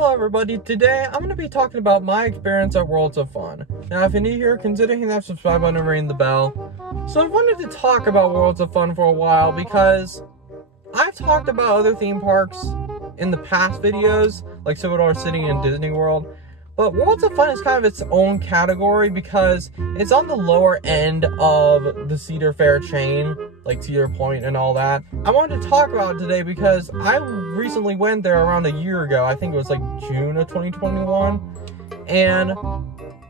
Hello everybody, today I'm going to be talking about my experience at Worlds of Fun. Now if you're new here, consider hitting that subscribe button and ring the bell. So I've wanted to talk about Worlds of Fun for a while because I've talked about other theme parks in the past videos, like Silver City and Disney World. But Worlds of Fun is kind of its own category because it's on the lower end of the Cedar Fair chain, like Cedar Point and all that. I wanted to talk about it today because I recently went there around a year ago. I think it was like June of 2021. And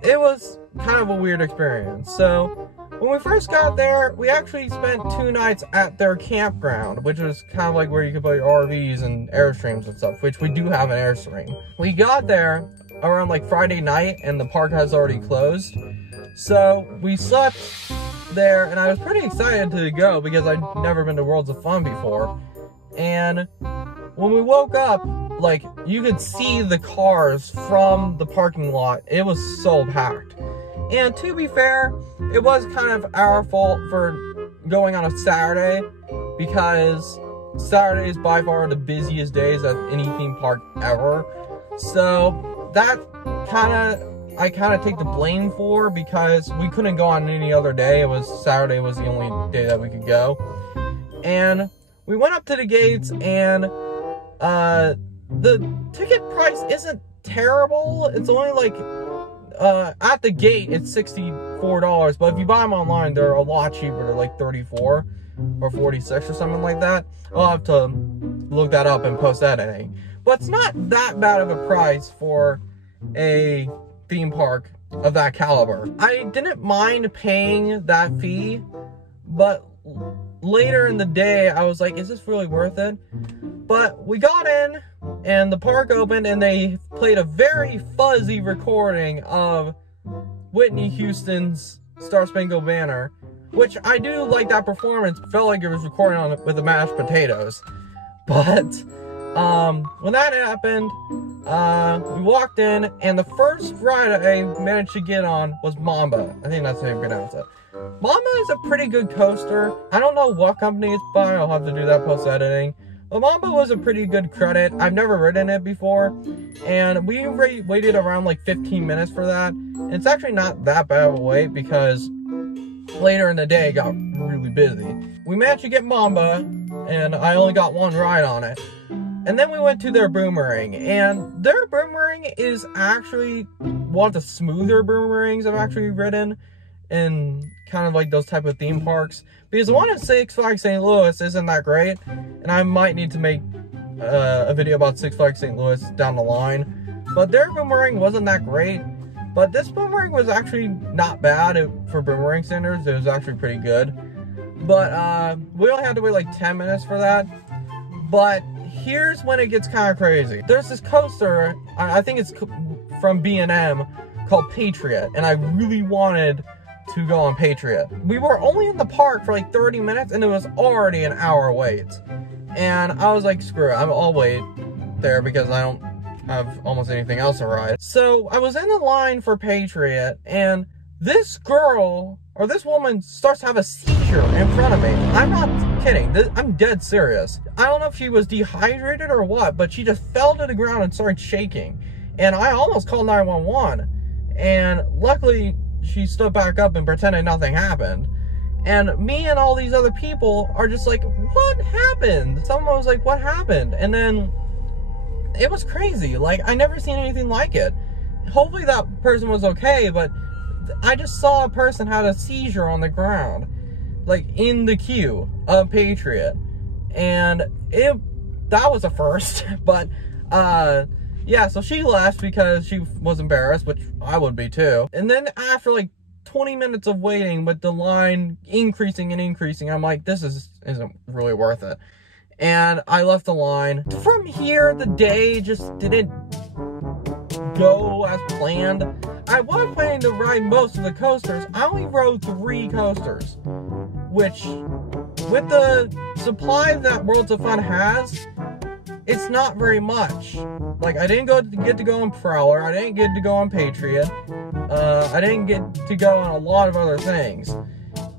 it was kind of a weird experience. So when we first got there, we actually spent 2 nights at their campground, which was kind of like where you could put your RVs and Airstreams and stuff, which we do have an Airstream. We got there around like Friday night and the park has already closed. So we slept there and I was pretty excited to go because I'd never been to Worlds of Fun before. And when we woke up, like, you could see the cars from the parking lot. It was so packed. And to be fair, it was kind of our fault for going on a Saturday because Saturday is by far the busiest days at any theme park ever. So that I kind of take the blame for because we couldn't go on any other day. Saturday was the only day that we could go. And we went up to the gates and the ticket price isn't terrible. It's only like at the gate it's $64, but if you buy them online they're a lot cheaper. They're like $34 or $46 or something like that. I'll have to look that up and post that editing. But it's not that bad of a price for a theme park of that caliber. I didn't mind paying that fee, but later in the day I was like, is this really worth it? But we got in and the park opened and they played a very fuzzy recording of Whitney Houston's Star Spangled Banner, which I do like that performance. It felt like it was recorded on with the mashed potatoes. But when that happened, we walked in, and the first ride I managed to get on was Mamba. I think that's how you pronounce it. Mamba is a pretty good coaster. I don't know what company it's by. I'll have to do that post-editing. But Mamba was a pretty good credit. I've never ridden it before, and we waited around like 15 minutes for that. And it's actually not that bad of a wait because later in the day it got really busy. We managed to get Mamba, and I only got one ride on it. And then we went to their boomerang, and their boomerang is actually one of the smoother boomerangs I've actually ridden in kind of like those type of theme parks. Because the one at Six Flags St. Louis isn't that great, and I might need to make a video about Six Flags St. Louis down the line. But their boomerang wasn't that great, but this boomerang was actually not bad for boomerang standards. It was actually pretty good. But we only had to wait like 10 minutes for that. But here's when it gets kind of crazy. There's this coaster, I think it's from B&M, called Patriot, and I really wanted to go on Patriot. We were only in the park for like 30 minutes, and it was already an hour wait. And I was like, screw it, I'll wait there because I don't have almost anything else to ride. So I was in the line for Patriot, and this girl, or this woman, starts to have a seizure in front of me. I'm not kidding. I'm dead serious. I don't know if she was dehydrated or what, but she just fell to the ground and started shaking. And I almost called 911. And luckily, she stood back up and pretended nothing happened. And me and all these other people are just like, what happened? Someone was like, what happened? And then it was crazy. Like, I never seen anything like it. Hopefully that person was okay, but I just saw a person had a seizure on the ground, like in the queue of Patriot, and that was a first. But yeah, so she left because she was embarrassed, which I would be too. And then after like 20 minutes of waiting with the line increasing and increasing, I'm like, this isn't really worth it. And I left the line. From here, the day just didn't go as planned. I was planning to ride most of the coasters. I only rode 3 coasters, which, with the supply that Worlds of Fun has, it's not very much. Like, I didn't get to go on Prowler, I didn't get to go on Patriot, I didn't get to go on a lot of other things.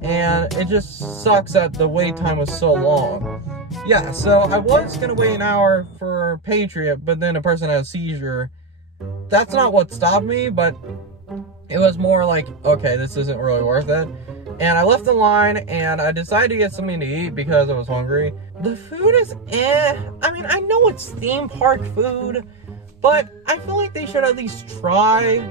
and it just sucks that the wait time was so long. Yeah, so I was gonna wait an hour for Patriot, but then a person had a seizure. That's not what stopped me, but it was more like, okay, this isn't really worth it. And I left the line, and I decided to get something to eat because I was hungry. The food is I mean, I know it's theme park food, but I feel like they should at least try.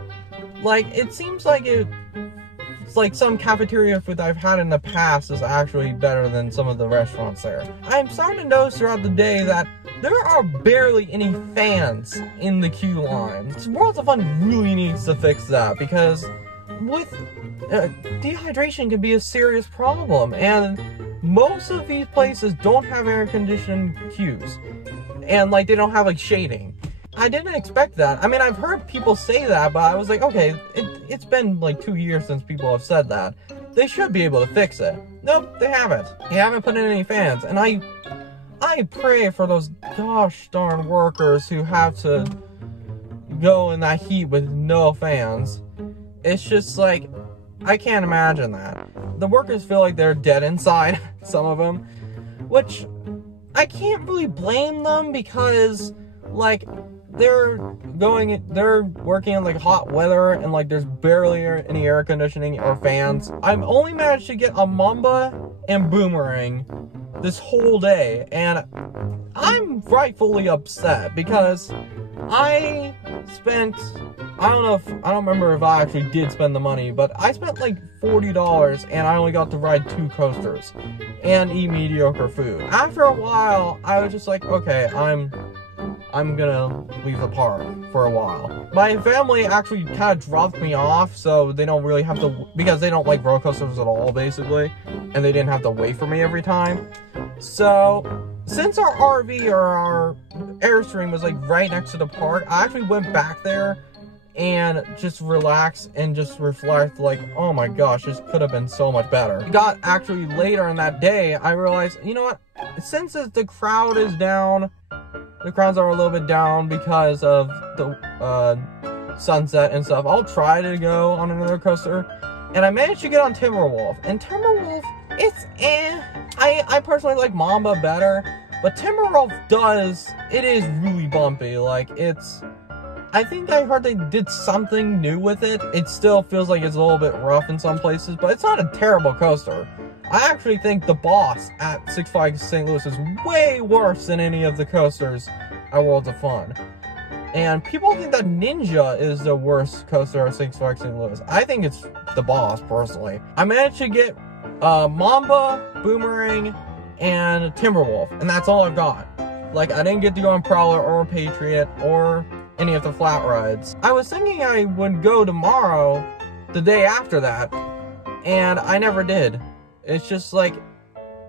Like, it seems like it's like some cafeteria food that I've had in the past is actually better than some of the restaurants there. I'm starting to notice throughout the day that there are barely any fans in the queue line. Worlds of Fun really needs to fix that, because with dehydration can be a serious problem, and most of these places don't have air-conditioned queues, and like they don't have like shading. I didn't expect that. I mean, I've heard people say that, but I was like, okay, it's been like 2 years since people have said that. They should be able to fix it. Nope, they haven't. They haven't put in any fans, and I pray for those gosh darn workers who have to go in that heat with no fans. It's just like, I can't imagine that. The workers feel like they're dead inside, some of them, which I can't really blame them, because like they're working in like hot weather, and like there's barely any air conditioning or fans. I've only managed to get a Mamba and Boomerang this whole day, and I'm rightfully upset because I don't remember if I actually did spend the money, but I spent like $40 and I only got to ride 2 coasters and eat mediocre food. After a while, I was just like, okay, I'm gonna leave the park for a while. My family actually kind of dropped me off, so they don't really have to, because they don't like roller coasters at all, basically, and they didn't have to wait for me every time. So, since our RV or our Airstream was like right next to the park, I actually went back there and just relax and just reflect, like, oh my gosh, this could have been so much better. It got actually later in that day, I realized, you know what, since the crowd is down, the crowds are a little bit down because of the sunset and stuff, I'll try to go on another coaster. And I managed to get on Timberwolf, and Timberwolf, it's I personally like Mamba better, but Timberwolf it is really bumpy. Like, I think I heard they did something new with it. It still feels like it's a little bit rough in some places, but it's not a terrible coaster. I actually think the Boss at Six Flags St. Louis is way worse than any of the coasters at Worlds of Fun. And people think that Ninja is the worst coaster at Six Flags St. Louis. I think it's the Boss, personally. I managed to get Mamba, Boomerang, and Timberwolf, and that's all I've got. Like, I didn't get to go on Prowler or Patriot or any of the flat rides. I was thinking I would go tomorrow, the day after that, and I never did. It's just like,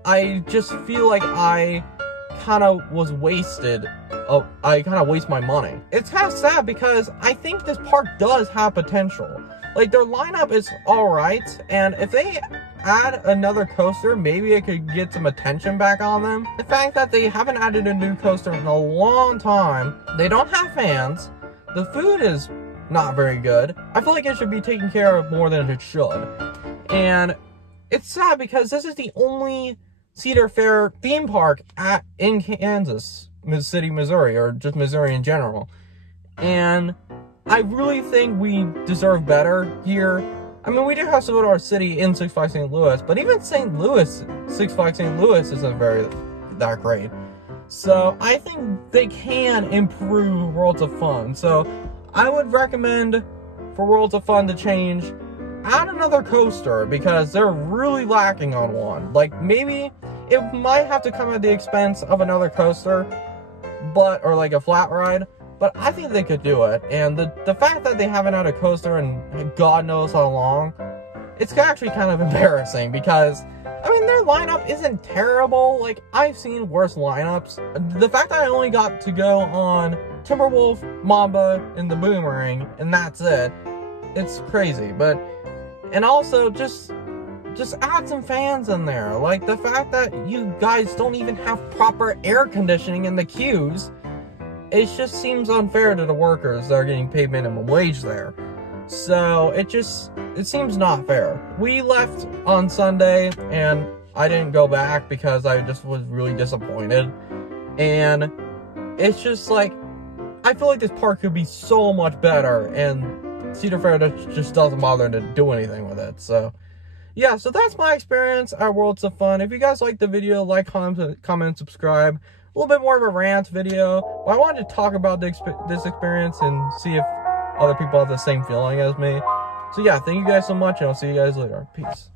I just feel like I kind of was wasted. I kind of waste my money. It's kind of sad because I think this park does have potential. Like, their lineup is alright, and if they add another coaster, maybe it could get some attention back on them. The fact that they haven't added a new coaster in a long time, they don't have fans, the food is not very good. I feel like it should be taken care of more than it should. And it's sad because this is the only Cedar Fair theme park in Kansas City, Missouri, or just Missouri in general. And I really think we deserve better here. I mean, we do have Silver City in Six Flags St. Louis, but even St. Louis, Six Flags St. Louis isn't that great. So I think they can improve Worlds of Fun. So I would recommend for Worlds of Fun to change, add another coaster, because they're really lacking on one. Like, maybe it might have to come at the expense of another coaster, or like a flat ride, but I think they could do it. And the fact that they haven't had a coaster in God knows how long, it's actually kind of embarrassing, because I mean, their lineup isn't terrible. Like, I've seen worse lineups. The fact that I only got to go on Timberwolf, Mamba, and the Boomerang, and that's it, it's crazy. But, and also, just add some fans in there. Like, the fact that you guys don't even have proper air conditioning in the queues, it just seems unfair to the workers that are getting paid minimum wage there. So it seems not fair. We left on Sunday and I didn't go back because I just was really disappointed. And it's just like, I feel like this park could be so much better, and Cedar Fair just doesn't bother to do anything with it. So yeah, so that's my experience at Worlds of Fun. If you guys liked the video, like, comment, and subscribe. A little bit more of a rant video, but I wanted to talk about this experience and see if other people have the same feeling as me. So yeah, thank you guys so much, and I'll see you guys later. Peace.